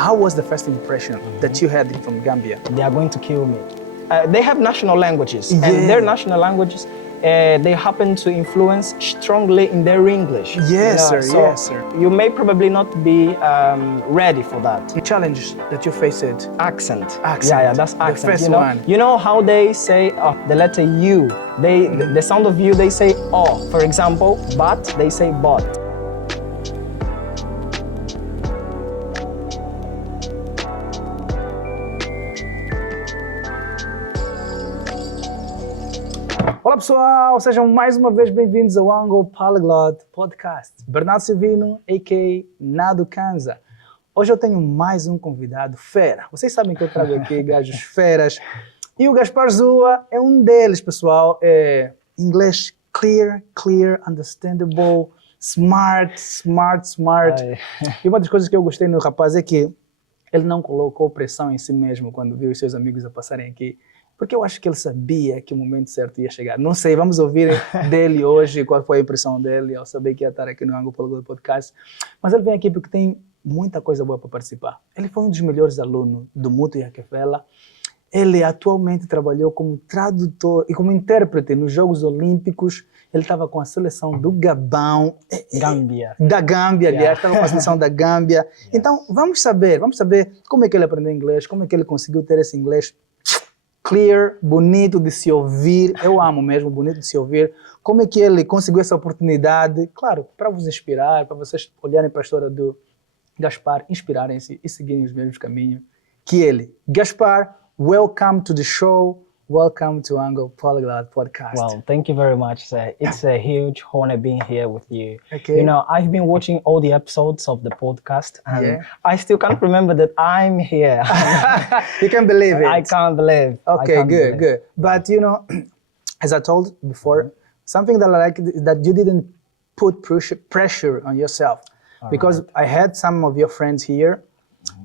how was the first impression that you had from Gambia? They are going to kill me. They have national languages, Yeah. and their national languages, they happen to influence strongly in their English. Yes, sir. So Yes, sir. you may probably not be ready for that. The challenge that you faced. Accent. Accent. Yeah, that's accent. The first you know? one. You know how they say the letter U? The sound of U, they say O. For example, but, they say bot. Olá pessoal, sejam mais uma vez bem-vindos ao Angopolyglot Podcast. Bernardo Silvino, a.k.a. Nado Kanza. Hoje eu tenho mais um convidado fera. Vocês sabem que eu trago aqui gajos feras. E o Gaspar ZUA é um deles, pessoal. É inglês clear, understandable, smart. Ai. E uma das coisas que eu gostei no rapaz é que ele não colocou pressão em si mesmo quando viu os seus amigos a passarem aqui. Porque eu acho que ele sabia que o momento certo ia chegar. Não sei, vamos ouvir dele hoje qual foi a impressão dele ao saber que ia estar aqui no Angopolyglot Podcast. Mas ele vem aqui porque tem muita coisa boa para participar. Ele foi um dos melhores alunos do Muito, mais. Ele atualmente trabalhou como tradutor e como intérprete nos Jogos Olímpicos. Ele estava com a seleção do Gabão. Gâmbia. Da Gâmbia, aliás, estava com a seleção da Gâmbia. Então, vamos saber como é que ele aprendeu inglês, como é que ele conseguiu ter esse inglês clear, bonito de se ouvir. Eu amo mesmo, bonito de se ouvir. Como é que ele conseguiu essa oportunidade? Claro, para vos inspirar, para vocês olharem para a história do Gaspar, inspirarem-se e seguirem os mesmos caminhos que ele. Gaspar, welcome to the show. Welcome to Angopolyglot Podcast. Well, thank you very much, sir. It's a huge honor being here with you. Okay. You know, I've been watching all the episodes of the podcast, and Yeah. I still can't remember that I'm here. You can believe it. I can't believe. Okay, good. But you know, as I told before, something that I like is that you didn't put pressure on yourself. Because I had some of your friends here,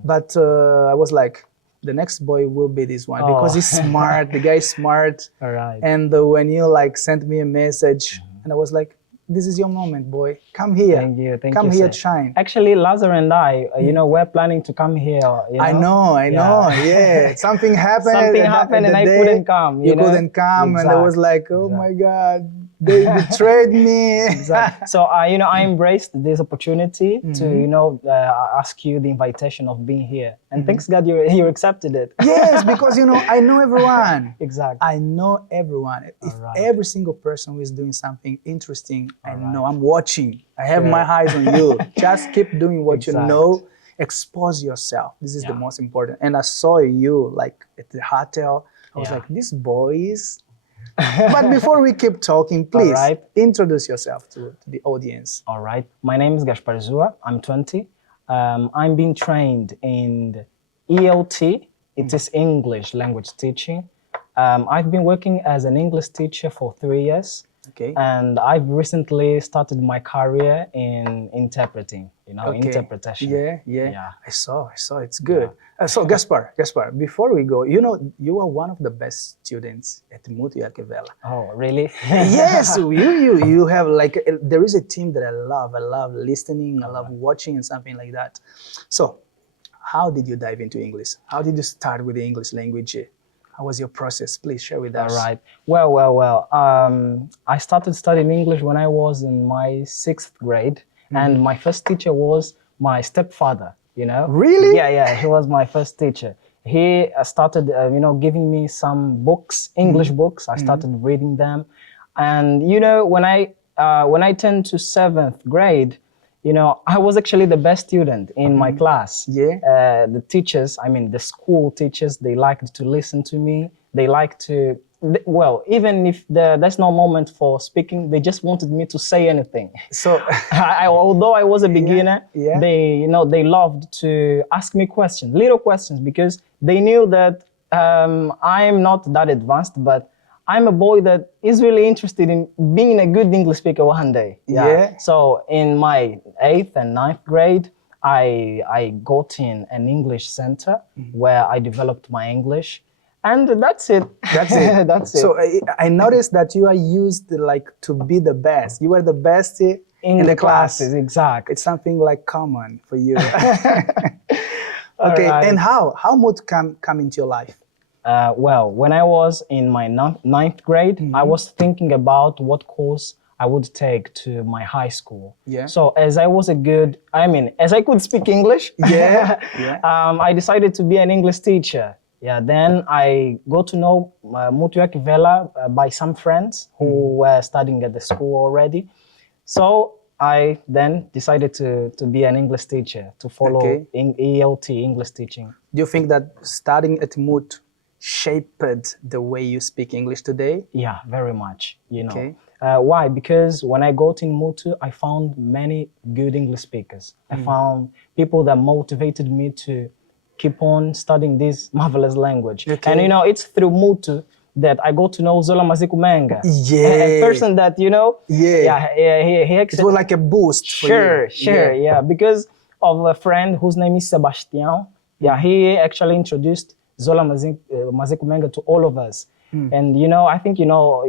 but I was like, the next boy will be this one because he's smart. The guy is smart. All right. And when you like sent me a message, and I was like, this is your moment, boy. Come here. Thank you. Come here sir. to shine. Actually, Lazar and I, you know, we're planning to come here. You know? I know. Yeah, something happened. And I couldn't come. You know? couldn't come, and I was like, oh my God, they betrayed me. Exactly. So, you know, I embraced this opportunity to, you know, ask you the invitation of being here. And thanks God you accepted it. Yes, because, you know, I know everyone. Exactly. I know everyone. If every single person who is doing something interesting, I know, I'm watching. I have my eyes on you. Just keep doing what you know. Expose yourself. This is the most important. And I saw you like at the hotel. I was like, this boy is... But before we keep talking, please introduce yourself to the audience. All right. My name is Gaspar ZUA. I'm 20. I'm being trained in ELT. It is English language teaching. I've been working as an English teacher for 3 years. Okay. And I've recently started my career in interpreting, you know, interpretation. Yeah. I saw. It's good. So Gaspar, before we go, you know, you are one of the best students at Muito, mais. Oh, really? Yes, you have like, there is a team that I love. I love listening, I love watching and something like that. So how did you dive into English? How did you start with the English language? How was your process? Please share with us. All right. Well. I started studying English when I was in my 6th grade. And my first teacher was my stepfather, you know? Really? Yeah, he was my first teacher. He started, you know, giving me some books, English books. I started reading them. And, you know, when I turned to 7th grade, you know, I was actually the best student in my class. Yeah. The teachers, I mean, the school teachers, they liked to listen to me. They liked to, well, even if there's no moment for speaking, they just wanted me to say anything. So, although I was a beginner, Yeah. they, you know, they loved to ask me questions, little questions, because they knew that I'm not that advanced, but I'm a boy that is really interested in being a good English speaker one day. Yeah. So in my 8th and 9th grade, I got in an English center where I developed my English. And that's it. That's it. That's it. So I noticed that you are used like to be the best. You were the best in the class. Exactly. It's something like common for you. Okay, Alright. and how Muito come into your life? Well, when I was in my ninth grade, I was thinking about what course I would take to my high school. Yeah. So as I was as I could speak English, Yeah. I decided to be an English teacher. Yeah, then I got to know Muito Vela by some friends who were studying at the school already. So I then decided to be an English teacher, to follow Okay. ELT, English teaching. Do you think that studying at Muito shaped the way you speak English today? Yeah, very much, Okay. Why? Because when I got in Muito, I found many good English speakers. I found people that motivated me to keep on studying this marvelous language. Okay. And it's through Muito that I got to know Zola Mazikumenga. Yeah. A person that, Yeah. he It actually... was like a boost for you. Sure, yeah. Because of a friend whose name is Sebastian. Yeah, he actually introduced Zola Mazikumenga to all of us. And I think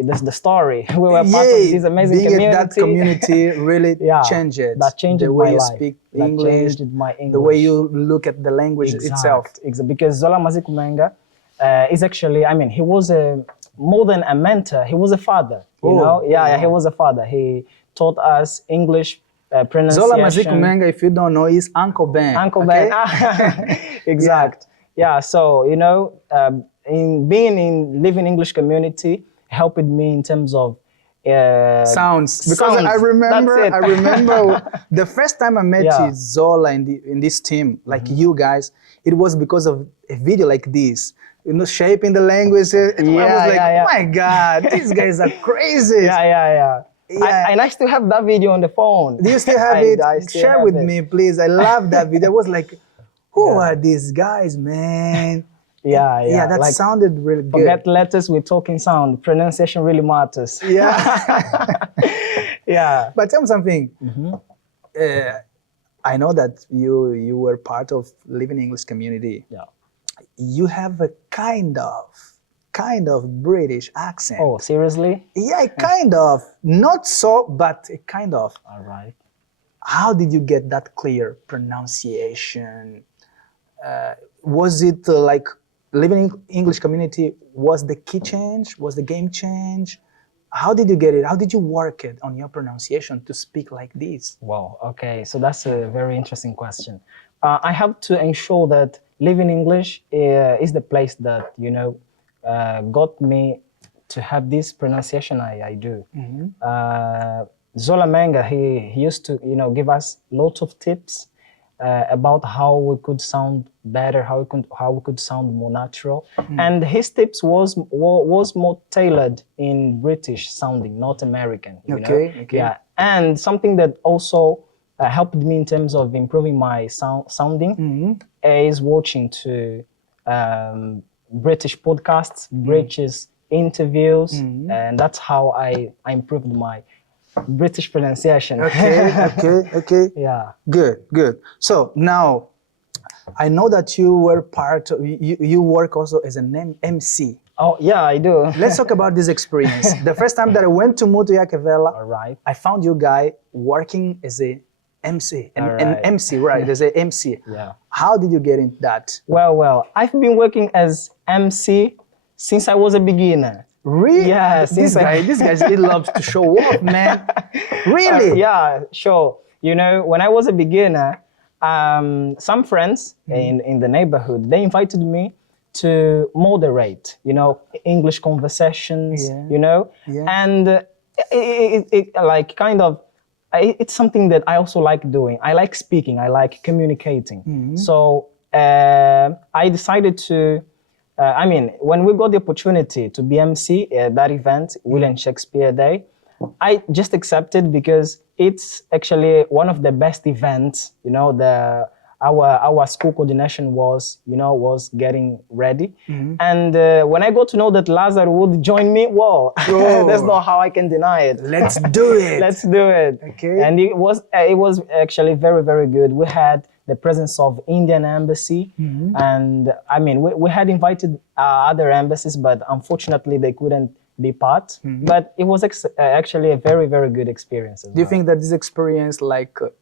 that's the story. We were part of this amazing being community. That community really Yeah, changed it. that changed the way my you life. speak That English, changed my English. the way you look at the language itself. Exactly. Because Zola Mazikumenga is actually, he was more than a mentor. He was a father. Yeah, he was a father. He taught us English pronunciation. Zola Mazikumenga, if you don't know, is Uncle Ben. Uncle okay? Ben. Exact. Yeah. So living English community helped me in terms of Sounds. Because sounds. I remember the first time I met Yeah. Zola in this team, like you guys, it was because of a video like this. Shaping the language. And I was like, yeah. oh my God, these guys are crazy. Yeah. Yeah. And I still have that video on the phone. Do you still have I it? still Share have with it. me, please. I love that video. I was like, who are these guys, man? Yeah. That Like, sounded really good. forget letters, we're talking sound. Pronunciation really matters. Yeah. Yeah. But tell me something. I know that you were part of living English community. Yeah. You have a kind of British accent. Oh, seriously? Yeah, kind of. Not so, but a kind of. All right. How did you get that clear pronunciation? Was it like living in English community was the key change? Was the game change? How did you get it? How did you work it on your pronunciation to speak like this? Wow. Okay. So that's a very interesting question. I have to ensure that living English is the place that, got me to have this pronunciation I do. Zola Manga, he used to, give us lots of tips about how we could sound better, how we could sound more natural. And his tips was more tailored in British sounding, not American. You know? Okay. Yeah. And something that also helped me in terms of improving my sounding is watching to British podcasts, British interviews, and that's how I improved my British pronunciation. Okay. Yeah. Good. So now, I know that you were you work also as an MC. Oh, yeah, I do. Let's talk about this experience. The first time that I went to Muito All right. I found you guy working as a MC, an Alright. MC, right? As a MC. Yeah. How did you get into that? Well, I've been working as MC since I was a beginner. Really? Yeah, These guys, he loves to show off, man. Really? Yeah, sure. When I was a beginner, some friends in the neighborhood, they invited me to moderate, English conversations, Yeah. and it's something that I also like doing. I like speaking, I like communicating. So I decided to, when we got the opportunity to be MC at that event, William Shakespeare Day, I just accepted because it's actually one of the best events. Our school coordination was getting ready, and when I got to know that Lazar would join me, whoa, there's no how I can deny it. Let's do it. Let's do it. Okay. And it was actually very, very good. We had the presence of Indian embassy, and we had invited other embassies, but unfortunately they couldn't be part. But it was actually a very, very good experience as Do you well. think that this experience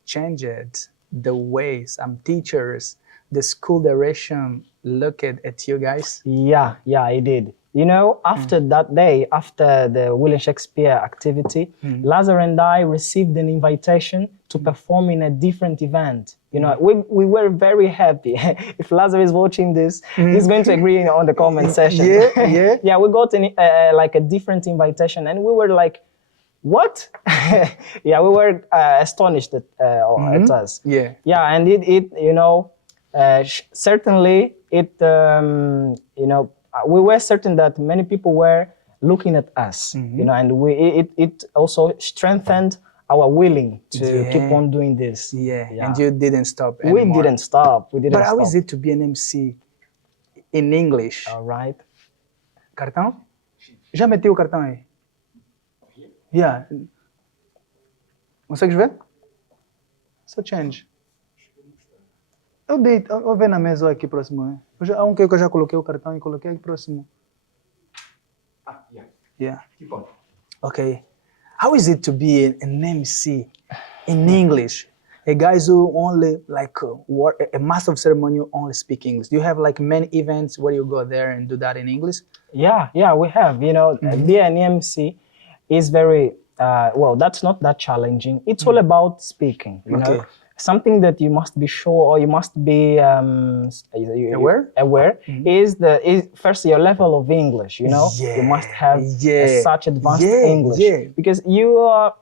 changed the way some teachers the school direction look at you guys? Yeah, I did. You know, after that day, after the William Shakespeare activity, Lazar and I received an invitation to perform in a different event. You know, we were very happy. If Lazar is watching this, he's going to agree on the comment section. Yeah. Yeah, we got like a different invitation, and we were like, what? Yeah, we were astonished at us. Yeah. Yeah, and it you know, certainly it, you know, we were certain that many people were looking at us, you know, and it also strengthened our willing to keep on doing this. Yeah. And you didn't stop anymore. We didn't stop. But how is it to be an MC in English? All right. Cartão? Já meti o cartão aí? Yeah. Consegues ver? Só change. Eu vou ver na mesa aqui próximo. Há um que eu já coloquei o cartão e coloquei aqui próximo. Yeah. Keep on. Okay. How is it to be an MC in English? A guys who only like a master of ceremony only speak English. Do you have like many events where you go there and do that in English? Yeah, we have. You know, being an MC is very well. That's not that challenging. It's all about speaking. You know, something that you must be sure or you must be aware is first your level of English. You know, you must have such advanced English because you are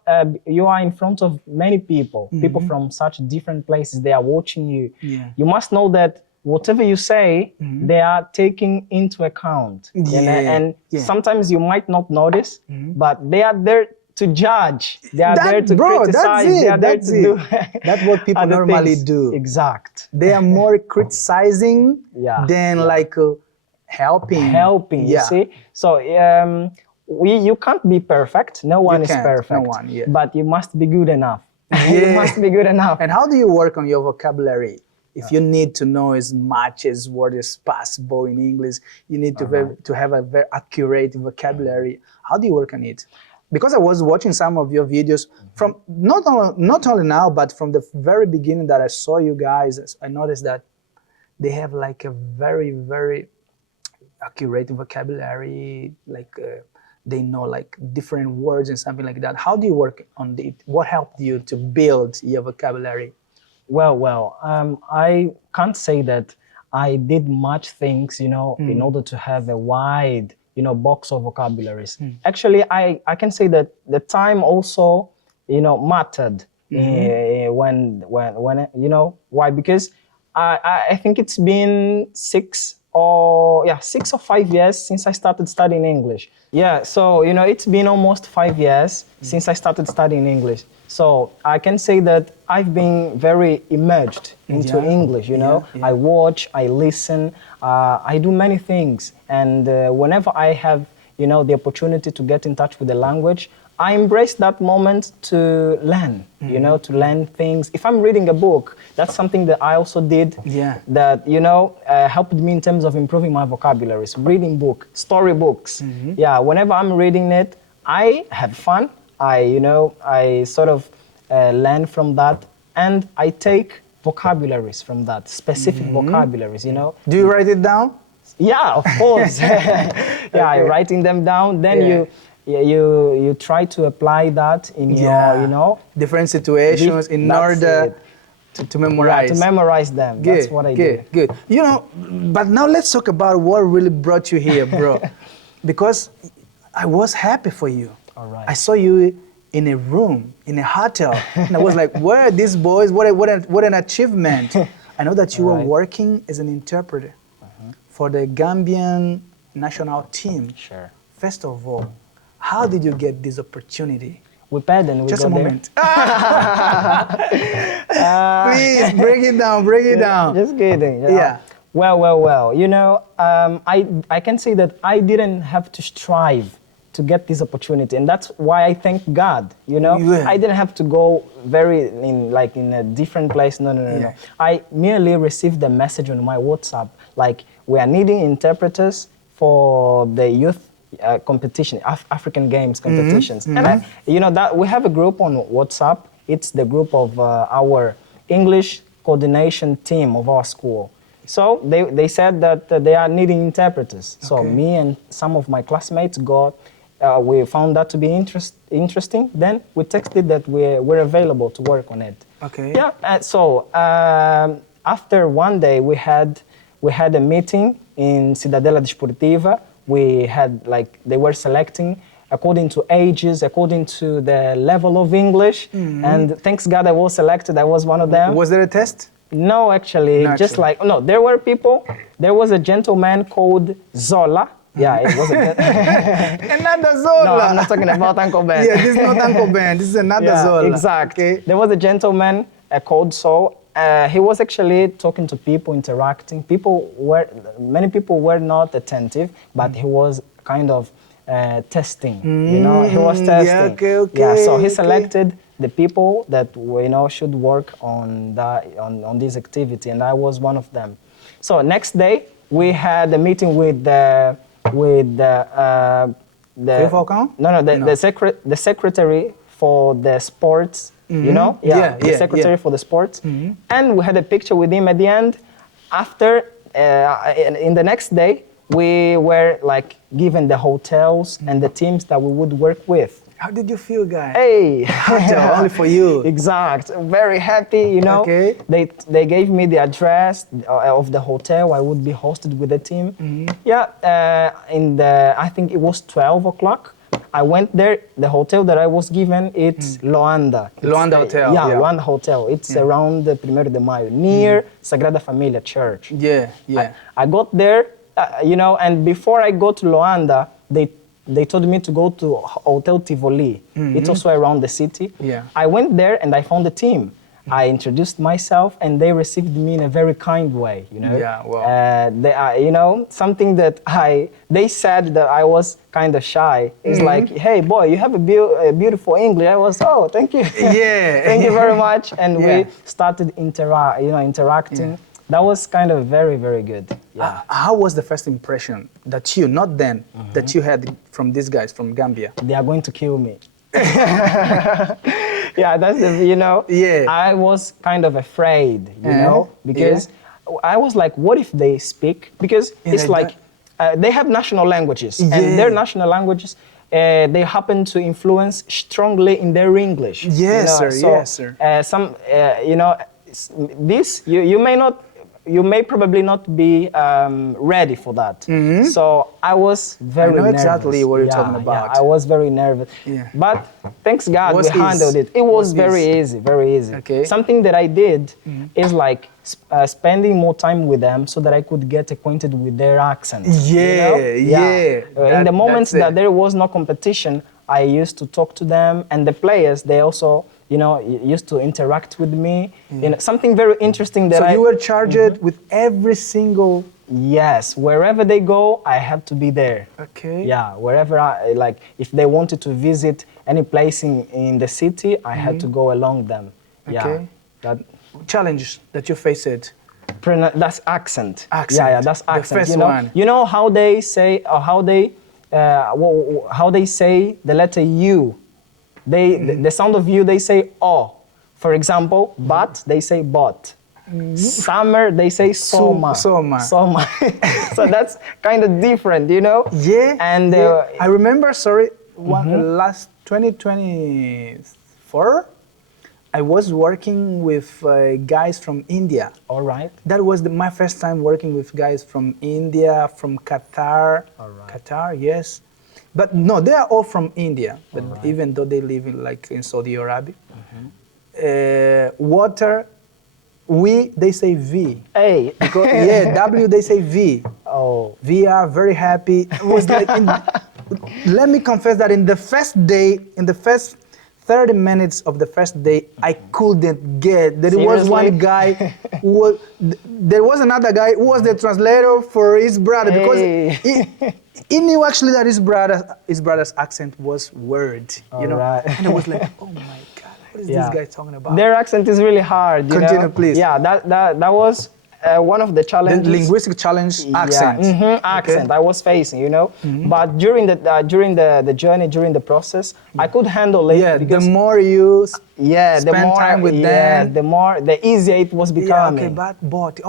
in front of many people, people from such different places. They are watching you. You must know that whatever you say, they are taking into account. And sometimes you might not notice, but they are there to judge. They are there to criticize. They are there to do. That's what people normally do. Exact. They are more criticizing than like helping. Helping, you see? So you can't be perfect. No one is perfect. No one, but you must be good enough. You must be good enough. And how do you work on your vocabulary? If you need to know as much as what is possible in English, you need to have a very accurate vocabulary. How do you work on it? Because I was watching some of your videos from not only now, but from the very beginning that I saw you guys, I noticed that they have like a very, very accurate vocabulary, like they know like different words and something like that. How do you work on it? What helped you to build your vocabulary? Well, I can't say that I did much things, you know, in order to have a wide, you know, box of vocabularies. Actually, I can say that the time also, you know, mattered when you know, why? Because I think it's been 6 or 5 years since I started studying English. Yeah, so, you know, it's been almost 5 years since I started studying English. So I can say that I've been very immersed into English, you know. I watch, I listen, I do many things. And whenever I have, you know, the opportunity to get in touch with the language, I embrace that moment to learn, you know, to learn things. If I'm reading a book, that's something that I also did that, you know, helped me in terms of improving my vocabularies. Reading story books. Yeah, whenever I'm reading it, I have fun. I sort of learn from that, and I take vocabularies from that, specific vocabularies, you know. Do you write it down? Yeah, of course. I'm writing them down. Then you try to apply that in your, you know, different situations in order to memorize. Yeah, to memorize them. That's what I do. Good. You know, but now let's talk about what really brought you here, bro. Because I was happy for you. All right. I saw you in a room, in a hotel, and I was like, where are these boys? What an achievement. I know that you were working as an interpreter for the Gambian national team. Sure. First of all, how did you get this opportunity? We paid and we Just got a moment. Please, break it down. Just kidding. Yeah. Well. You know, I can say that I didn't have to strive to get this opportunity, and that's why I thank God. You know, I didn't have to go in a different place. No. I merely received a message on my WhatsApp, like, we are needing interpreters for the youth competition, African Games competitions. And you know that we have a group on WhatsApp. It's the group of our English coordination team of our school. So they said that they are needing interpreters. So Okay. me and some of my classmates we found that to be interesting. Then we texted that we're available to work on it. Okay. Yeah. After one day we had a meeting in Cidadela Desportiva. We had they were selecting according to ages, according to the level of English. And thanks God I was selected. I was one of them. Was there a test? No, actually, just there were people. There was a gentleman called Zola. Yeah, it was Another Zola. No, I'm not talking about Uncle Ben. Yeah, this is not Uncle Ben. This is another Zola. Exactly. Okay. There was a gentleman called Saul. He was actually talking to people, interacting. Many people were not attentive, but he was kind of testing. He was testing. Yeah, okay. Yeah, so he selected the people that should work on this activity, and I was one of them. So next day we had a meeting with the the secretary for the sports. The secretary for the sports, and we had a picture with him at the end. After, in the next day, we were given the hotels and the teams that we would work with. How did you feel, guys? Hey, Only for you. Exact. Very happy, Okay. They gave me the address of the hotel I would be hosted with the team. I think it was 12 o'clock. I went there. The hotel that I was given, it's Luanda. Luanda Hotel. Yeah, Luanda Hotel. It's around the 1 de Maio, near Sagrada Familia Church. Yeah. I got there, and before I go to Luanda, they told me to go to Hotel Tivoli. It's also around the city. Yeah. I went there and I found the team. I introduced myself and they received me in a very kind way, Yeah, wow. They are, something that they said that I was kind of shy. It's like, hey boy, you have a beautiful English. I was, oh, thank you. Yeah. Thank you very much. And we started interacting. Yeah. That was kind of very, very good. Yeah. How was the first impression that you, not then, that you had from these guys from Gambia? They are going to kill me. Yeah, that's Yeah. I was kind of afraid, because I was like, what if they speak? Because it's they have national languages, and their national languages, they happen to influence strongly in their English. Yes, sir. So, yes, sir. This you may probably not be ready for that. So I was very nervous. Exactly what you're talking about. Yeah, I was very nervous. Yeah. But thanks God, we handled it. It was very easy. Okay. Something that I did is spending more time with them so that I could get acquainted with their accent. In the moments that there was no competition, I used to talk to them, and the players, they also used to interact with me. Something very interesting that you were charged with every single... Yes, wherever they go, I had to be there. Okay. Yeah, wherever if they wanted to visit any place in the city, I had to go along them. Okay. Yeah. Challenges that you faced. That's accent. Yeah, that's accent. The first one. You know how they say, or how they say the letter U. The sound of U, they say O. For example, but, they say bot. Summer, they say soma. Soma. So that's kind of different, Yeah. And I remember, last 2024, I was working with guys from India. All right. That was my first time working with guys from India, from Qatar. All right. Qatar, yes. But no, they are all from India. But even though they live in Saudi Arabia. Water, they say V. Hey. Because, W, they say V. Oh. We are very happy. It was let me confess that in the first 30 minutes of the first day, I couldn't get. There was one guy there was another guy who was the translator for his brother, because he knew actually that his brother's accent was weird, Right. And it was like, oh my God, what is this guy talking about? Their accent is really hard. Continue, please. Yeah, that was one of the The challenges. linguistic challenge, accent. Yeah, accent I was facing, you know. But during the journey, during the process, I could handle it. Yeah, the because more you the spend more time with them, the easier it was becoming.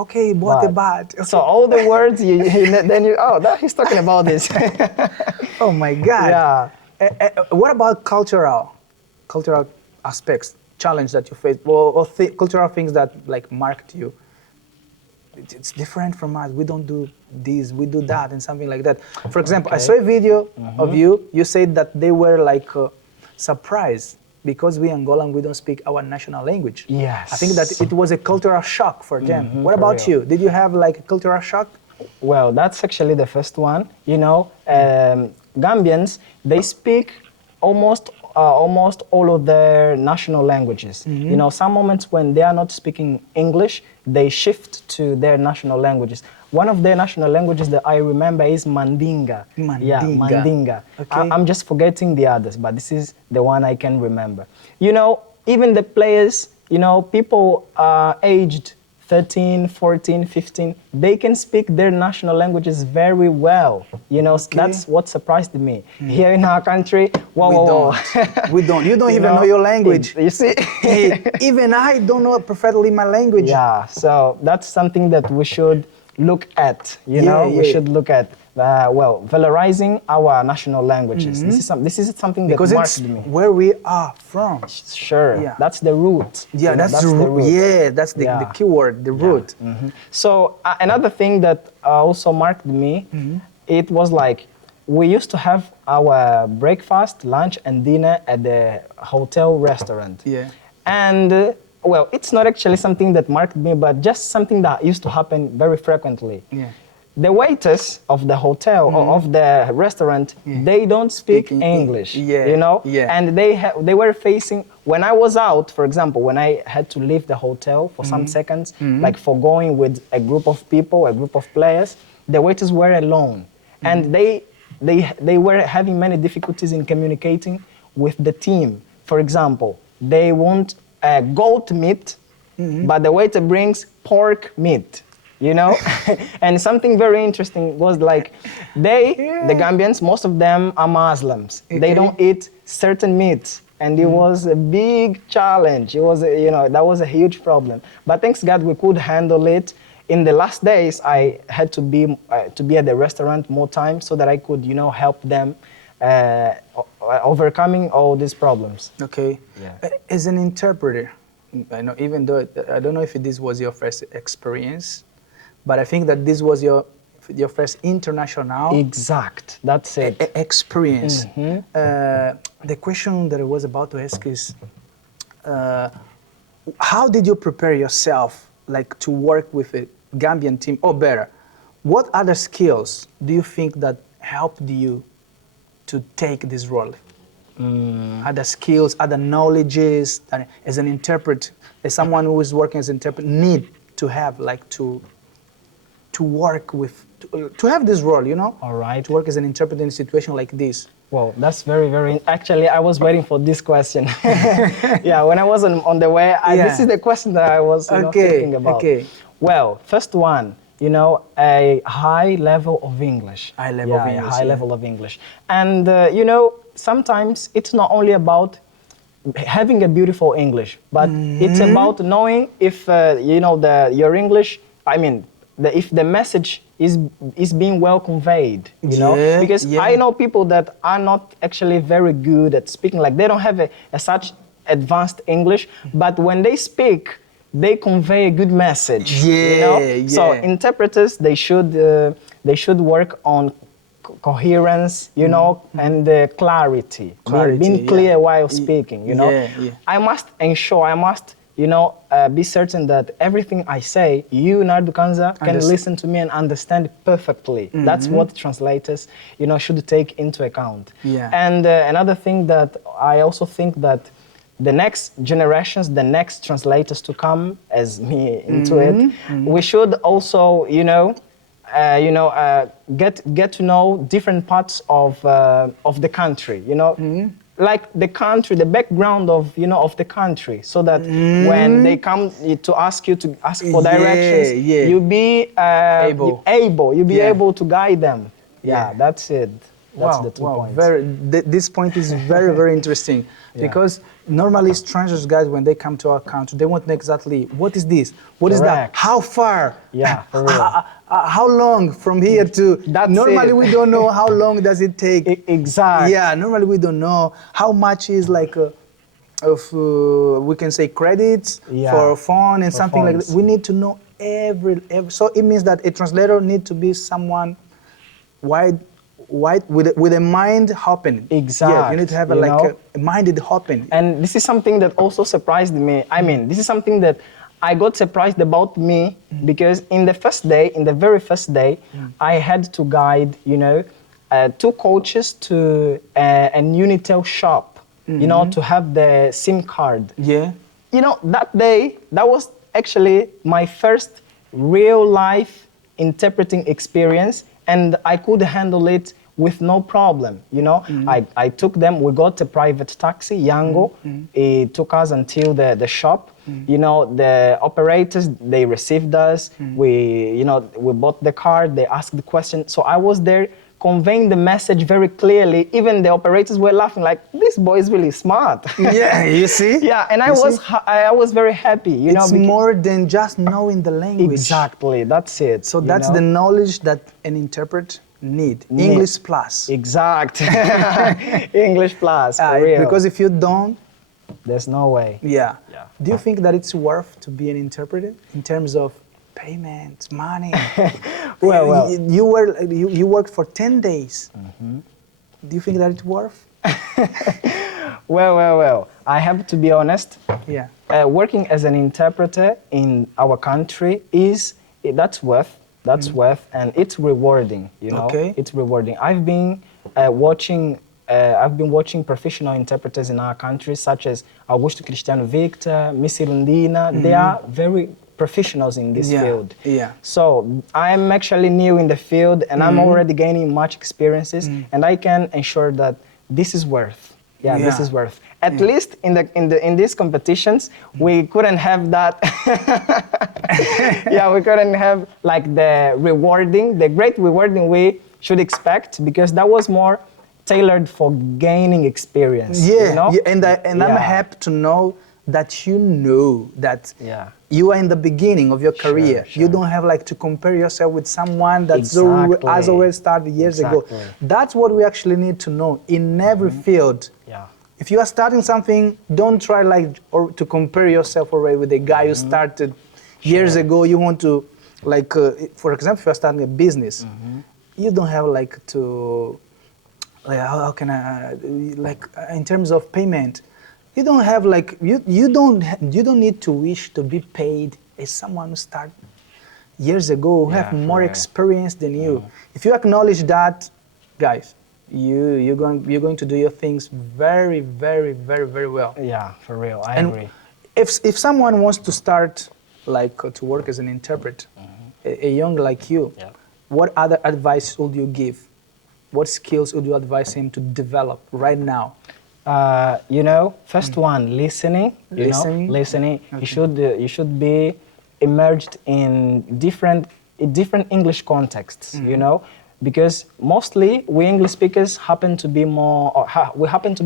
okay, but. Okay. So all the words then you he's talking about this. Oh my God. Yeah. What about cultural aspects, challenge that you face, or cultural things that like marked you? It's different from us. We don't do this, we do that, and something like that. For example, I saw a video of you. You said that they were like surprised because we Angolan, we don't speak our national language. Yes. I think that it was a cultural shock for them. What for about real. you? Did you have like a cultural shock? Well, that's actually the first one. You know, Gambians, they speak almost all of their national languages. You know, some moments when they are not speaking English, they shift to their national languages. One of their national languages that I remember is Mandinga. Yeah, Mandinga. Okay. I'm just forgetting the others, but this is the one I can remember. You know, even the players, you know, people aged 13, 14, 15, they can speak their national languages very well. You know, that's what surprised me. Here in our country, We don't. You don't even know your language. You see? Even I don't know perfectly my language. Yeah, so that's something that we should look at, you know? We should look at, valorizing our national languages. This is something that Because marked it's me. where we are from. Sure, Yeah. that's the root. Yeah, you know, that's the root. Yeah, that's the key word, the root. So another thing that also marked me, it was like we used to have our breakfast, lunch, and dinner at the hotel restaurant. Yeah. And well, it's not actually something that marked me, but just something that used to happen very frequently. Yeah. The waiters of the hotel or of the restaurant, they don't speak English, you know? Yeah. And they were facing, when I was out, for example, when I had to leave the hotel for some seconds, like for going with a group of people, a group of players, the waiters were alone. And they were having many difficulties in communicating with the team. For example, they want goat meat, but the waiter brings pork meat. You know, and something very interesting was like the Gambians, most of them are Muslims. Okay. They don't eat certain meats, and it was a big challenge. It was, you know, that was a huge problem. But thanks God, we could handle it. In the last days, I had to be at the restaurant more time so that I could, you know, help them overcoming all these problems. Okay. Yeah. As an interpreter, I know, even though I don't know if this was your first experience, but I think that this was your first international Exact. That's it. Experience. The question that I was about to ask is, how did you prepare yourself, like, to work with a Gambian team, or better, what other skills do you think that helped you to take this role? Other skills, other knowledges that as an interpreter, as someone who is working as an interpreter, need to have, like, to work with, to have this role, you know? All right. To work as an interpreter in a situation like this. Well, that's very, very... Actually, I was waiting for this question. Yeah, when I was on the way, this is the question that I was thinking about. Okay. Well, first one, you know, a high level of English. High level of English. High level of English. And, you know, sometimes it's not only about having a beautiful English, but it's about knowing if, you know, your English, I mean, if the message is being well conveyed, you know? Because I know people that are not actually very good at speaking, like they don't have a such advanced English, but when they speak, they convey a good message, you know? So interpreters, they should work on coherence, you know, and clarity, being clear while speaking, you know? I must ensure, you know, be certain that everything I say, you, Nardu Kanza, can listen to me and understand perfectly. That's what translators, you know, should take into account. And another thing that I also think that the next generations, the next translators to come, as me into it, we should also, you know, get to know different parts of the country, you know. like the country, the background of of the country, so that when they come to ask you to ask for directions, you'll be able to guide them. Yeah, that's it. That's the 2 points. This point is very, very interesting because normally strangers, guys, when they come to our country, they want to know exactly what is this, what is that, how far, for real. How long from here to. Normally we don't know how long does it take. Exactly. Yeah, normally we don't know how much is like we can say credits for a phone and for something phones. Like that. We need to know every. So it means that a translator needs to be someone wide with a mind hopping. Exactly. Yeah, you need to have a minded hopping. And this is something that also surprised me. I mean, this is something that I got surprised about me because in the very first day, I had to guide, 2 coaches to a Unitel shop, to have the SIM card. Yeah. That day, that was actually my first real life interpreting experience, and I could handle it with no problem. I took them, we got a private taxi, Yango. It took us until the shop. The operators, they received us. We bought the card, they asked the question. So I was there conveying the message very clearly. Even the operators were laughing like, this boy is really smart. Yeah, you see? Yeah, and I was very happy. It's more than just knowing the language. Exactly, that's it. So that's the knowledge that an interpreter need. English plus. Exact. English plus, for real. Because if you don't, there's no way. Yeah. Do you think that it's worth to be an interpreter in terms of payment, money? Well. You worked for 10 days. Do you think that it's worth? Well. I have to be honest. Yeah. Working as an interpreter in our country that's worth, and it's rewarding. Okay. It's rewarding. I've been watching professional interpreters in our country, such as Augusto Cristiano Victor, Miss Irundina. They are very professionals in this field. Yeah. So I'm actually new in the field, and I'm already gaining much experiences, and I can ensure that this is worth. This is worth. At least in these competitions, we couldn't have that. We couldn't have like the great rewarding we should expect, because that was more tailored for gaining experience. And I'm happy to know that you are in the beginning of your career. Sure. You don't have like to compare yourself with someone that has already started years ago. That's what we actually need to know in every field. If you are starting something, don't try to compare yourself already with a guy who started years ago. You want to for example, if you are starting a business, you don't have to how can I in terms of payment, you don't have you don't need to wish to be paid as someone who started years ago, who have more experience than you. If you acknowledge that, guys, you're going to do your things very, very, very, very well. Yeah, for real, I agree. If someone wants to start to work as an interpreter, a young like you, what other advice would you give? What skills would you advise him to develop right now? First one, listening. Listening. Okay. You should be immersed in different English contexts. Because mostly we English speakers happen to be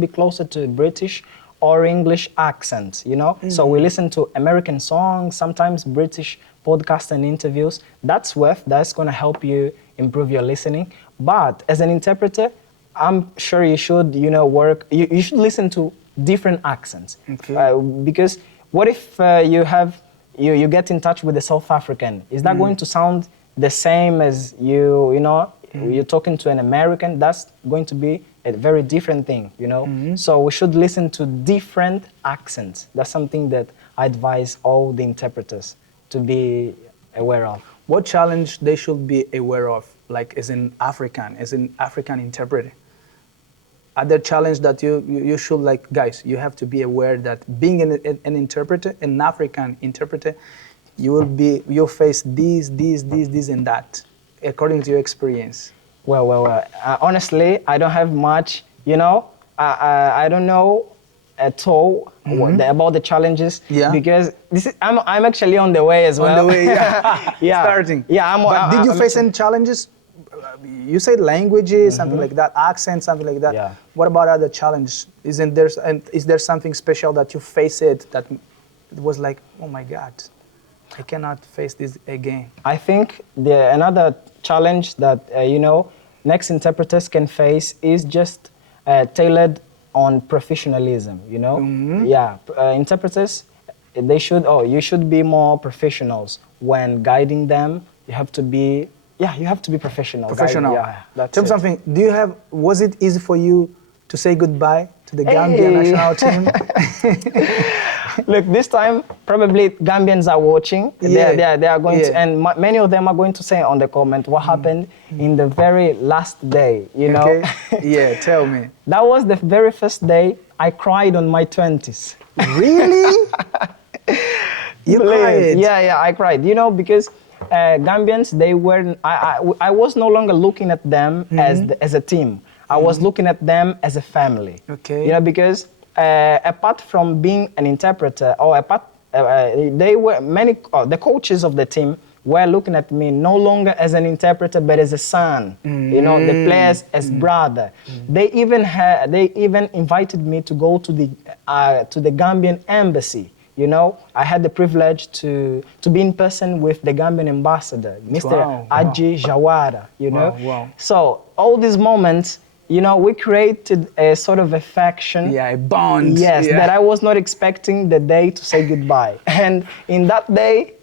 closer to British or English accents. So we listen to American songs, sometimes British podcasts and interviews. That's going to help you improve your listening. But as an interpreter, I'm sure you should, you should listen to different accents. Okay. Because what if you get in touch with a South African? Is that going to sound the same as you're talking to an American? That's going to be a very different thing, So we should listen to different accents. That's something that I advise all the interpreters to be aware of. What challenge they should be aware of, as an African interpreter? Other challenge that you should guys, you have to be aware that being an interpreter, an African interpreter, you'll face this and that, according to your experience. Well, honestly, I don't have much, I don't know at all about the challenges. Yeah. Because I'm actually on the way as well. On the way, yeah. Yeah. Starting. Yeah. But did you face any challenges? You said languages, something like that, accent, something like that. Yeah. What about other challenges? Is there something special that you faced that it was like, oh my God, I cannot face this again? I think another challenge that next interpreters can face is just tailored on professionalism. Yeah, interpreters you should be more professionals when guiding them. You have to be professional. Professional. Yeah, that's Tell me it. something. Was it easy for you to say goodbye to the Gambia national team? Look, this time probably Gambians are watching. Yeah. They are going to, Yeah. and many of them are going to say on the comment what happened in the very last day. You know. Okay. Yeah, tell me. That was the very first day I cried on my 20s. Really? You cried? Yeah, I cried. Because Gambians, I was no longer looking at them as a team. I was looking at them as a family. Okay. Because apart from being an interpreter, the coaches of the team were looking at me no longer as an interpreter, but as a son. The players as brother. They even invited me to go to the Gambian embassy. I had the privilege to be in person with the Gambian ambassador, Mr. Aji Jawara. Wow. So all these moments, we created a sort of affection. Yeah, a bond. Yes, that I was not expecting the day to say goodbye. And in that day,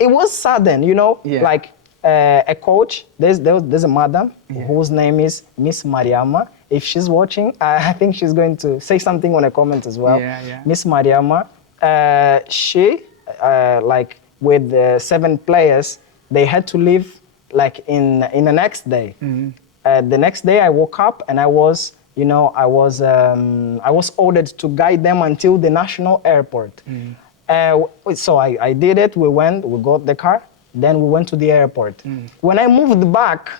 it was sudden, Yeah. like a coach, there's a madam whose name is Miss Mariama. If she's watching, I think she's going to say something on a comment as well. Yeah. Miss Mariama, she, with 7 players, they had to leave like in the next day. The next day I woke up and I was ordered to guide them until the national airport. So I did it. We got the car, then we went to the airport. When I moved back,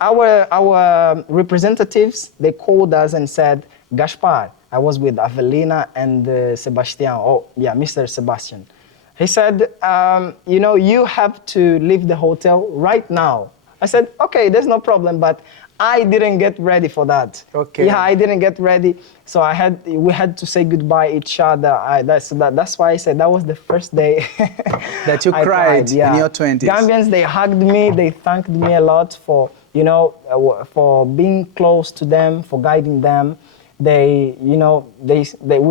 our representatives, they called us and said, Gaspar, I was with Avelina and Sebastian. Mr. Sebastian. He said, you have to leave the hotel right now. I said, okay, there's no problem, but I didn't get ready for that. Okay. Yeah, I didn't get ready, so we had to say goodbye each other. That's why I said that was the first day that you cried in your 20s. Gambians, they hugged me, they thanked me a lot for for being close to them, for guiding them. We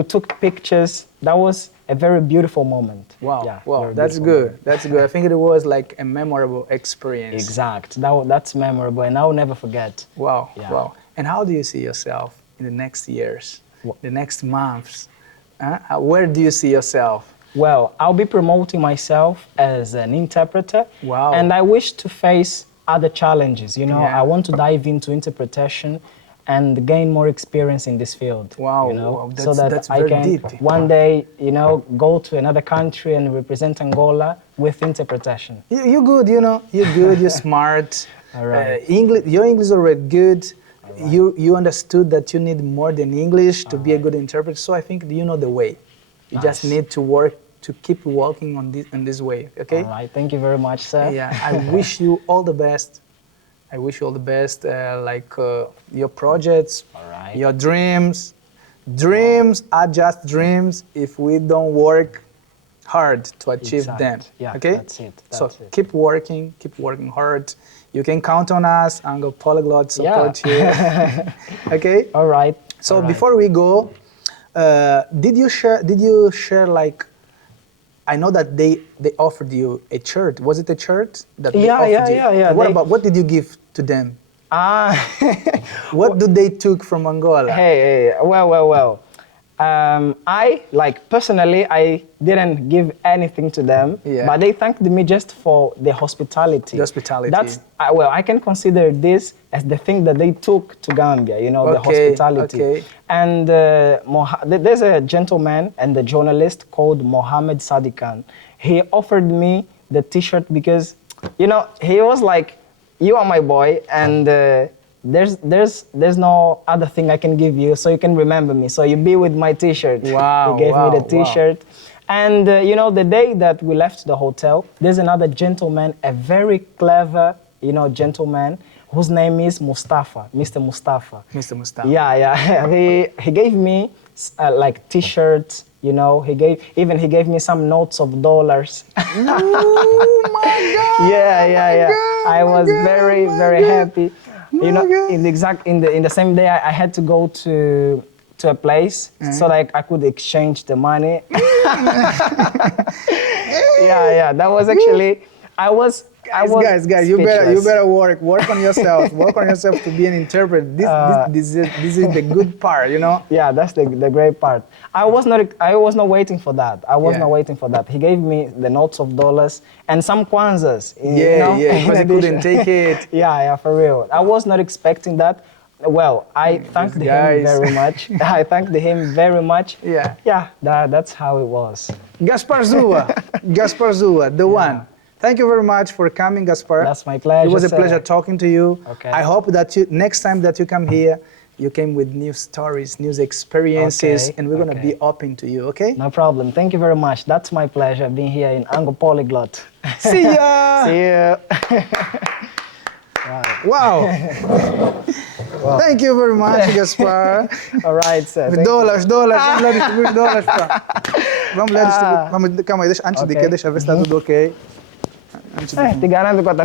took pictures. That was a very beautiful moment. Wow, Yeah, wow, very that's beautiful good. moment. That's good. I think it was like a memorable experience. Exact. That's memorable, and I'll never forget. Wow, Yeah. wow. And how do you see yourself in the next years, the next months? Where do you see yourself? Well, I'll be promoting myself as an interpreter. Wow. And I wish to face other challenges. Yeah. I want to dive into interpretation and gain more experience in this field. Wow, wow, that's I very can deep. one day, go to another country and represent Angola with interpretation. You're good, you're good, you're smart. All right. Your English is already good. Right. You understood that you need more than English to be a good interpreter. So I think you know the way. You just need to work to keep walking on this way. Okay. All right. Thank you very much, sir. Yeah. I wish you all the best. I wish you all the best. Your projects, your dreams. Dreams are just dreams if we don't work hard to achieve them. Yeah, okay. That's it. Keep working hard. You can count on us. Angopolyglot support you. Okay. All right. So before we go, did you share like? I know that they offered you a shirt. Was it a shirt that they offered you? Yeah. What did you give to them? What did they took from Angola? Hey, well. I personally, I didn't give anything to them, but they thanked me just for the hospitality. The hospitality. I can consider this as the thing that they took to Gambia, the hospitality. Okay. And there's a gentleman and a journalist called Mohammed Sadikan. He offered me the T-shirt because, he was like, you are my boy, and there's no other thing I can give you, so you can remember me. So you be with my T-shirt. Wow, He gave wow, me the T-shirt. And you know, the day that we left the hotel, there's another gentleman, a very clever, you know, gentleman, whose name is Mustafa, Mr. Mustafa. Mr. Mustafa. Yeah. He gave me like T-shirts. You know, he gave me some notes of dollars. Oh my God! Yeah. I was very happy. You know, God. in the same day, I had to go to a place so that I could exchange the money. Yeah. That was actually Guys, you better work on yourself. Work on yourself to be an interpreter. This is the good part, you know. Yeah, that's the great part. I was not waiting for that. I was not waiting for that. He gave me the notes of dollars and some kwanzas. Because he couldn't take it. Yeah, for real. I was not expecting that. Well, I thanked him very much. I thanked him very much. Yeah. That's how it was. Gaspar ZUA, the one. Thank you very much for coming, Gaspar. That's my pleasure. It was a pleasure talking to you. Okay. I hope that next time that you come here, you came with new stories, new experiences, and we're going to be open to you, okay? No problem. Thank you very much. That's my pleasure being here in Angopolyglot. See ya! See you. Wow. Thank you very much, Gaspar. All right, sir. Dollars. Vamos lá distribuir dollars, pá. Vamos lá distribuir. Calma aí, antes de que, deixa eu ver se está tudo ok. Te garanto que